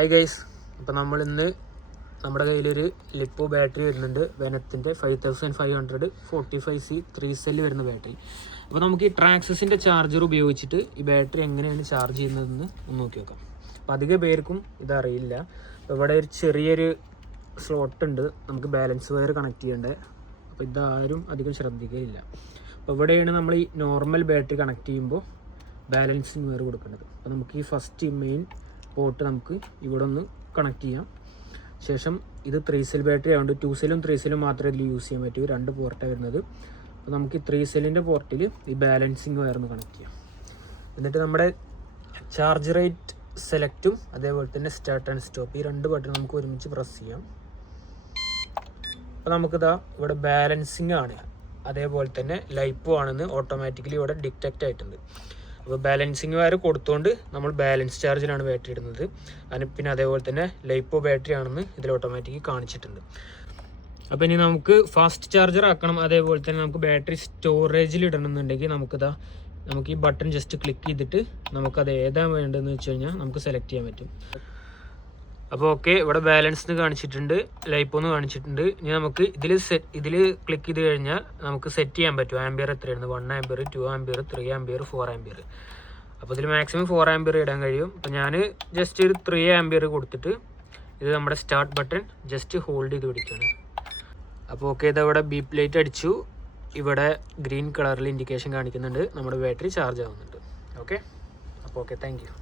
Hi guys, അപ്പോൾ നമ്മളിന്ന് നമ്മുടെ കയ്യിലൊരു ലിപ്പോ ബാറ്ററി വരുന്നുണ്ട്. വെനത്തിൻ്റെ 5500 45C 3 സെല്ല് വരുന്ന ബാറ്ററി. അപ്പോൾ നമുക്ക് ഈ ട്രാക്സസിൻ്റെ ചാർജർ ഉപയോഗിച്ചിട്ട് ഈ ബാറ്ററി എങ്ങനെയാണ് ചാർജ് ചെയ്യുന്നതെന്ന് ഒന്ന് നോക്കി നോക്കാം. അപ്പോൾ അധികം പേർക്കും ഇതറിയില്ല. അപ്പോൾ ഇവിടെ ഒരു ചെറിയൊരു സ്ലോട്ട് ഉണ്ട്, നമുക്ക് ബാലൻസ് വയർ കണക്ട് ചെയ്യേണ്ടത്. അപ്പോൾ ഇതാരും അധികം ശ്രദ്ധിക്കുകയില്ല. അപ്പോൾ ഇവിടെയാണ് നമ്മൾ ഈ നോർമൽ ബാറ്ററി കണക്ട് ചെയ്യുമ്പോൾ ബാലൻസിങ് വയർ കൊടുക്കേണ്ടത്. അപ്പോൾ നമുക്ക് ഈ ഫസ്റ്റ് മെയിൻ പോർട്ട് നമുക്ക് ഇവിടെ ഒന്ന് കണക്ട് ചെയ്യാം. ശേഷം ഇത് 3 സെൽ ബാറ്ററി ആയതുകൊണ്ട് 2 സെല്ലും 3 സെല്ലും മാത്രമേ ഇതിൽ യൂസ് ചെയ്യാൻ പറ്റൂ. 2 പോർട്ടാണ് വരുന്നത്. അപ്പോൾ നമുക്ക് ഈ 3 സെല്ലിൻ്റെ പോർട്ടിൽ ഈ ബാലൻസിങ് വയർന്ന് കണക്ട് ചെയ്യാം. എന്നിട്ട് നമ്മുടെ ചാർജ് റേറ്റ് സെലക്റ്റും അതേപോലെ തന്നെ സ്റ്റാർട്ട് ആൻഡ് സ്റ്റോപ്പ്, ഈ 2 ബട്ടൺ നമുക്ക് ഒരുമിച്ച് പ്രസ് ചെയ്യാം. അപ്പോൾ നമുക്കിതാ ഇവിടെ ബാലൻസിങ് ആണ്, അതേപോലെ തന്നെ ലൈപ്പോ ആണെന്ന് ഓട്ടോമാറ്റിക്കലി ഇവിടെ ഡിറ്റക്റ്റ് ആയിട്ടുണ്ട്. അപ്പോൾ ബാലൻസിങ് വയർ കൊടുത്തുകൊണ്ട് നമ്മൾ ബാലൻസ് ചാർജിലാണ് ബാറ്ററി ഇടുന്നത്. അതിന് പിന്നെ അതേപോലെ തന്നെ ലൈപ്പോ ബാറ്ററി ആണെന്ന് ഇതിൽ ഓട്ടോമാറ്റിക്കലി കാണിച്ചിട്ടുണ്ട്. അപ്പോൾ ഇനി നമുക്ക് ഫാസ്റ്റ് ചാർജർ ആക്കണം, അതേപോലെ തന്നെ നമുക്ക് ബാറ്ററി സ്റ്റോറേജിൽ ഇടണമെന്നുണ്ടെങ്കിൽ നമുക്ക് ഈ ബട്ടൺ ജസ്റ്റ് ക്ലിക്ക് ചെയ്തിട്ട് നമുക്കത് ഏതാണ് വേണ്ടതെന്ന് വെച്ച് കഴിഞ്ഞാൽ നമുക്ക് സെലക്ട് ചെയ്യാൻ പറ്റും. അപ്പോൾ ഓക്കെ, ഇവിടെ ബാലൻസ് കാണിച്ചിട്ടുണ്ട്, ലൈപ്പോന്ന് കാണിച്ചിട്ടുണ്ട്. ഇനി നമുക്ക് ഇതിൽ ക്ലിക്ക് ചെയ്ത് കഴിഞ്ഞാൽ നമുക്ക് സെറ്റ് ചെയ്യാൻ പറ്റും ആംബിയർ എത്രയാണ്. 1 ആംബിയർ, 2 ആംബിയർ, 3 ആംബിയർ, 4 ആംബിയർ. അപ്പോൾ ഇതിൽ മാക്സിമം 4 ആംബിയർ ഇടാൻ കഴിയും. അപ്പോൾ ഞാൻ ജസ്റ്റ് ഒരു 3 ആംബിയർ കൊടുത്തിട്ട് ഇത് നമ്മുടെ സ്റ്റാർട്ട് ബട്ടൺ ജസ്റ്റ് ഹോൾഡ് ചെയ്ത് പിടിക്കുകയാണ്. അപ്പോൾ ഓക്കെ, ഇതവിടെ ബീപ്പ് ലൈറ്റ് അടിച്ചു, ഇവിടെ ഗ്രീൻ കളറിൽ ഇൻഡിക്കേഷൻ കാണിക്കുന്നുണ്ട്, നമ്മുടെ ബാറ്ററി ചാർജ് ആവുന്നുണ്ട്. ഓക്കെ, അപ്പോൾ ഓക്കെ, താങ്ക് യു.